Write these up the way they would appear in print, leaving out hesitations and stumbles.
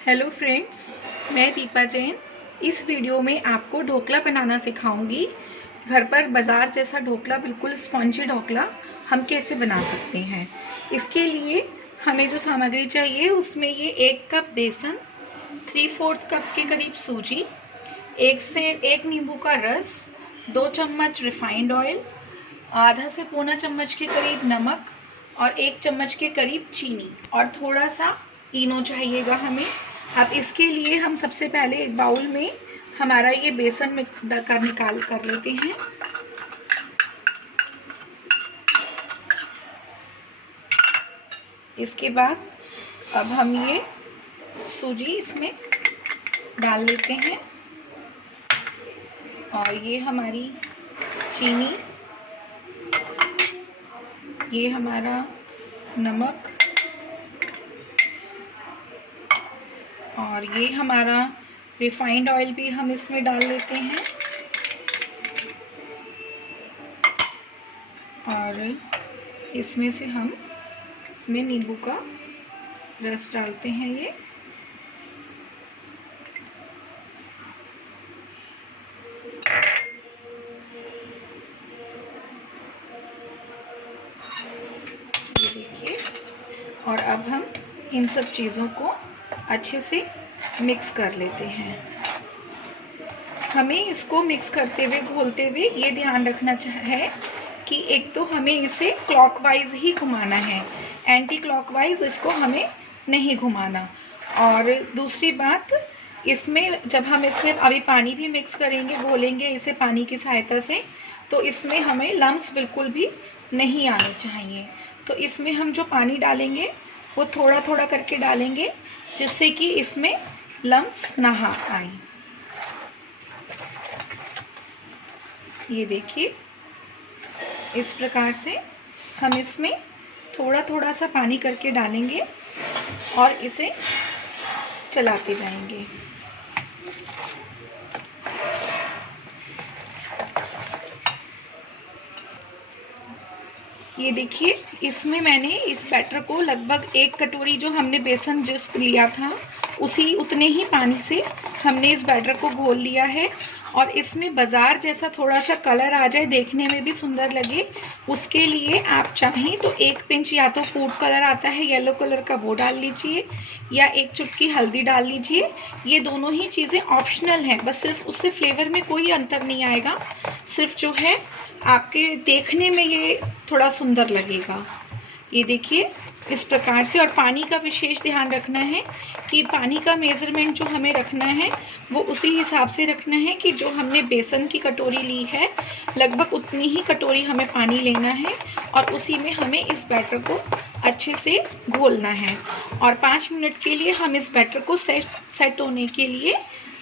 Hello friends, मैं दीपा जैन। इस video में आपको ढोकला बनाना सिखाऊंगी। घर पर बाज़ार जैसा ढोकला, बिल्कुल स्पॉन्जी ढोकला हम कैसे बना सकते हैं। इसके लिए हमें जो सामग्री चाहिए उसमें ये 1 कप बेसन, 3/4 कप के करीब सूजी, 1 से 1 नींबू का रस, 2 चम्मच रिफाइंड ऑयल, आधा से पौना चम्मच के करीब नमक और 1 चम्मच के करीब चीनी और थोड़ा सा इनो चाहिएगा हमें। अब इसके लिए हम सबसे पहले एक बाउल में हमारा ये बेसन मिक्स कर निकाल कर लेते हैं। इसके बाद अब हम ये सूजी इसमें डाल लेते हैं और ये हमारी चीनी, ये हमारा नमक और ये हमारा रिफाइंड ऑयल भी हम इसमें डाल लेते हैं और इसमें से हम इसमें नींबू का रस डालते हैं। ये देखिए, और अब हम इन सब चीज़ों को अच्छे से मिक्स कर लेते हैं। हमें इसको मिक्स करते हुए, घोलते हुए ये ध्यान रखना है कि एक तो हमें इसे क्लॉकवाइज ही घुमाना है, एंटी क्लॉकवाइज इसको हमें नहीं घुमाना। और दूसरी बात, इसमें जब हम इसमें अभी पानी भी मिक्स करेंगे, घोलेंगे इसे पानी की सहायता से, तो इसमें हमें लम्स बिल्कुल भी नहीं आने चाहिए। तो इसमें हम जो पानी डालेंगे वो थोड़ा थोड़ा करके डालेंगे, जिससे कि इसमें लम्स ना आए। ये देखिए, इस प्रकार से हम इसमें थोड़ा थोड़ा सा पानी करके डालेंगे और इसे चलाते जाएंगे। ये देखिए, इसमें मैंने इस बैटर को लगभग 1 कटोरी, जो हमने बेसन जिस लिया था उसी उतने ही पानी से हमने इस बैटर को घोल लिया है। और इसमें बाज़ार जैसा थोड़ा सा कलर आ जाए, देखने में भी सुंदर लगे, उसके लिए आप चाहें तो 1 पिंच या तो फूड कलर आता है येलो कलर का, वो डाल लीजिए, या 1 चुटकी हल्दी डाल लीजिए। ये दोनों ही चीज़ें ऑप्शनल हैं, बस सिर्फ उससे फ्लेवर में कोई अंतर नहीं आएगा, सिर्फ जो है आपके देखने में ये थोड़ा सुंदर लगेगा। ये देखिए, इस प्रकार से। और पानी का विशेष ध्यान रखना है कि पानी का मेज़रमेंट जो हमें रखना है वो उसी हिसाब से रखना है कि जो हमने बेसन की कटोरी ली है, लगभग उतनी ही कटोरी हमें पानी लेना है और उसी में हमें इस बैटर को अच्छे से घोलना है। और 5 मिनट के लिए हम इस बैटर को सेट होने के लिए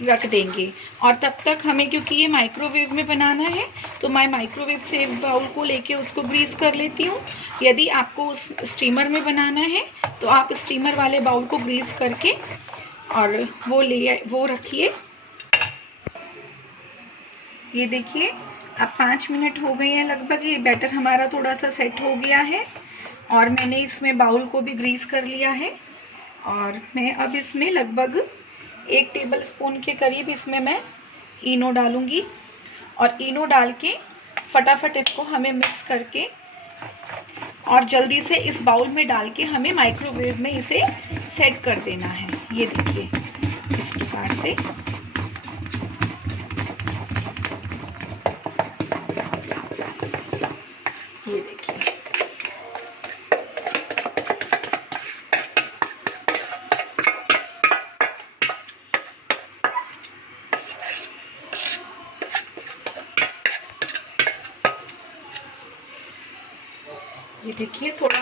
रख देंगे। और तब तक हमें, क्योंकि ये माइक्रोवेव में बनाना है, तो मैं माइक्रोवेव से बाउल को लेके उसको ग्रीस कर लेती हूँ। यदि आपको उस स्टीमर में बनाना है तो आप स्टीमर वाले बाउल को ग्रीस करके और वो रखिए। ये देखिए, अब 5 मिनट हो गए हैं लगभग। ये बैटर हमारा थोड़ा सा सेट हो गया है और मैंने इसमें बाउल को भी ग्रीस कर लिया है। और मैं अब इसमें लगभग 1 टेबलस्पून के करीब इसमें मैं इनो डालूंगी और इनो डाल के फटाफट इसको हमें मिक्स करके और जल्दी से इस बाउल में डाल के हमें माइक्रोवेव में इसे सेट कर देना है। ये देखिए, इस प्रकार से। ये देखिए, ये देखिए, थोड़ा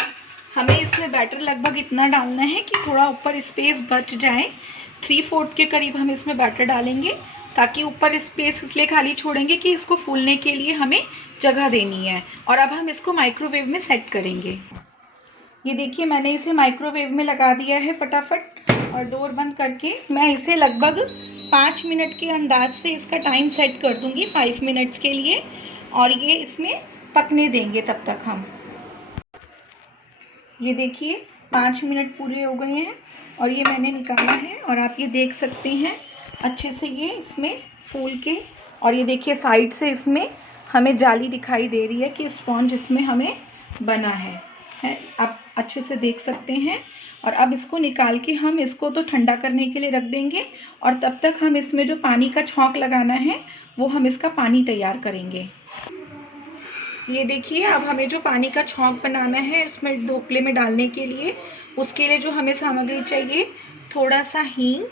हमें इसमें बैटर लगभग इतना डालना है कि थोड़ा ऊपर स्पेस बच जाए। 3/4 के करीब हम इसमें बैटर डालेंगे, ताकि ऊपर स्पेस इसलिए खाली छोड़ेंगे कि इसको फूलने के लिए हमें जगह देनी है। और अब हम इसको माइक्रोवेव में सेट करेंगे। ये देखिए, मैंने इसे माइक्रोवेव में लगा दिया है फटाफट और डोर बंद करके मैं इसे लगभग 5 मिनट के अंदाज से इसका टाइम सेट कर दूंगी, 5 मिनट्स के लिए। और ये इसमें पकने देंगे तब तक हम। ये देखिए, 5 मिनट पूरे हो गए हैं और ये मैंने निकाला है और आप ये देख सकते हैं अच्छे से ये इसमें फूल के। और ये देखिए साइड से इसमें हमें जाली दिखाई दे रही है कि स्पॉन्ज इसमें हमें बना है आप अच्छे से देख सकते हैं। और अब इसको निकाल के हम इसको तो ठंडा करने के लिए रख देंगे और तब तक हम इसमें जो पानी का छौंक लगाना है वो हम इसका पानी तैयार करेंगे। ये देखिए अब हमें जो पानी का छौंक बनाना है उसमें ढोकले में डालने के लिए, उसके लिए जो हमें सामग्री चाहिए, थोड़ा सा हींग,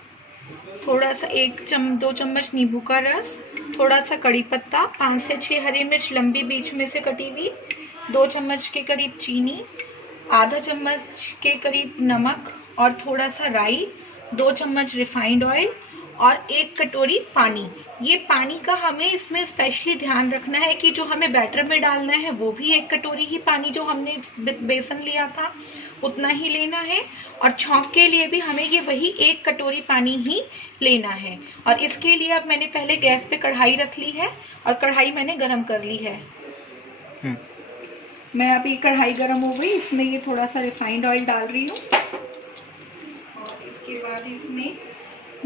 थोड़ा सा 2 चम्मच नींबू का रस, थोड़ा सा कड़ी पत्ता, 5 से 6 हरी मिर्च लंबी बीच में से कटी हुई, 2 चम्मच के करीब चीनी, आधा चम्मच के करीब नमक और थोड़ा सा राई, 2 चम्मच रिफाइंड ऑयल और 1 कटोरी पानी। ये पानी का हमें इसमें स्पेशली ध्यान रखना है कि जो हमें बैटर में डालना है वो भी 1 कटोरी ही पानी जो हमने बेसन लिया था उतना ही लेना है, और छौंक के लिए भी हमें ये वही 1 कटोरी पानी ही लेना है। और इसके लिए अब मैंने पहले गैस पे कढ़ाई रख ली है और कढ़ाई मैंने गरम कर ली है। मैं अभी कढ़ाई गरम हो गई, इसमें ये थोड़ा सा रिफाइंड ऑयल डाल रही हूँ और इसके बाद इसमें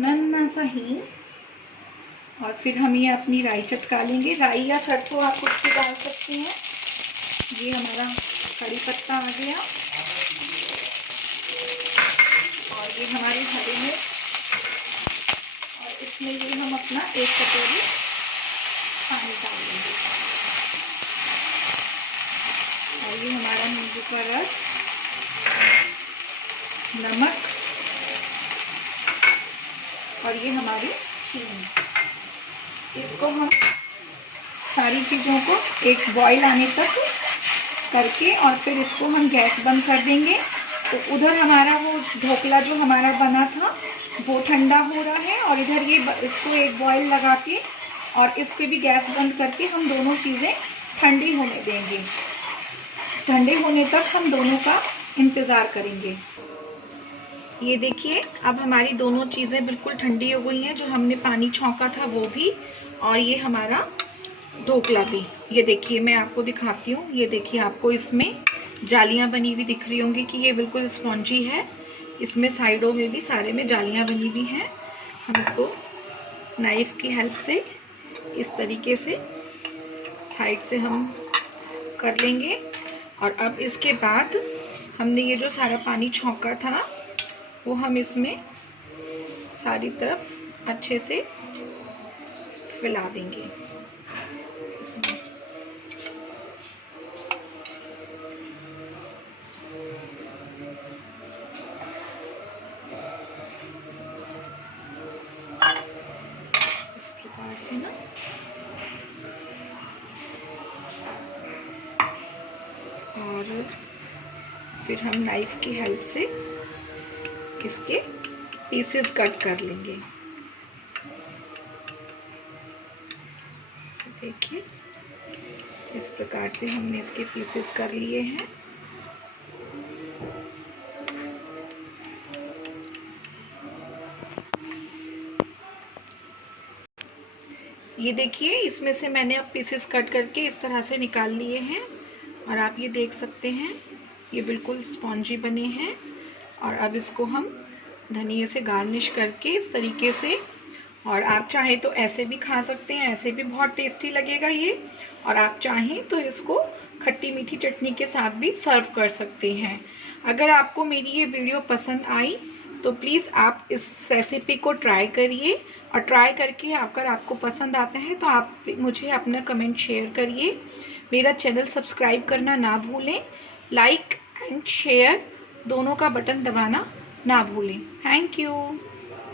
नन्हा सा हींग, और फिर हम ये अपनी राई चटका लेंगे। राई या सरसों आप कुछ भी डाल सकते हैं। ये हमारा कड़ी पत्ता आ गया और ये हमारी हरी मिर्च, और इसमें ये हम अपना 1 कटोरी पानी डाल देंगे, और ये हमारा नींबू का रस, नमक और ये हमारी चीनी। इसको हम सारी चीज़ों को एक बॉईल आने तक करके और फिर इसको हम गैस बंद कर देंगे। तो उधर हमारा वो ढोकला जो हमारा बना था वो ठंडा हो रहा है और इधर ये इसको एक बॉईल लगा के और इस पे भी गैस बंद करके हम दोनों चीज़ें ठंडी होने देंगे। ठंडे होने तक हम दोनों का इंतज़ार करेंगे। ये देखिए अब हमारी दोनों चीज़ें बिल्कुल ठंडी हो गई हैं, जो हमने पानी छौंका था वो भी और ये हमारा ढोकला भी। ये देखिए मैं आपको दिखाती हूँ, ये देखिए आपको इसमें जालियाँ बनी हुई दिख रही होंगी कि ये बिल्कुल स्पॉन्जी है। इसमें साइडों में भी सारे में जालियाँ बनी हुई हैं। हम इसको नाइफ़ की हेल्प से इस तरीके से साइड से हम कर लेंगे। और अब इसके बाद हमने ये जो सारा पानी छौंका था वो हम इसमें सारी तरफ अच्छे से फैला देंगे। इसमें इस प्रकार से ना, और फिर हम नाइफ की हेल्प से इसके पीसेस कट कर लेंगे। देखिए इस प्रकार से हमने इसके पीसेस कर लिए हैं। ये देखिए इसमें से मैंने अब पीसेस कट करके इस तरह से निकाल लिए हैं और आप ये देख सकते हैं ये बिल्कुल स्पॉन्जी बने हैं। और अब इसको हम धनिया से गार्निश करके इस तरीके से, और आप चाहें तो ऐसे भी खा सकते हैं, ऐसे भी बहुत टेस्टी लगेगा ये। और आप चाहें तो इसको खट्टी मीठी चटनी के साथ भी सर्व कर सकते हैं। अगर आपको मेरी ये वीडियो पसंद आई तो प्लीज़ आप इस रेसिपी को ट्राई करिए, और ट्राई करके अगर आपको पसंद आता है तो आप मुझे अपना कमेंट शेयर करिए। मेरा चैनल सब्सक्राइब करना ना भूलें, लाइक एंड शेयर दोनों का बटन दबाना ना भूलें। Thank you.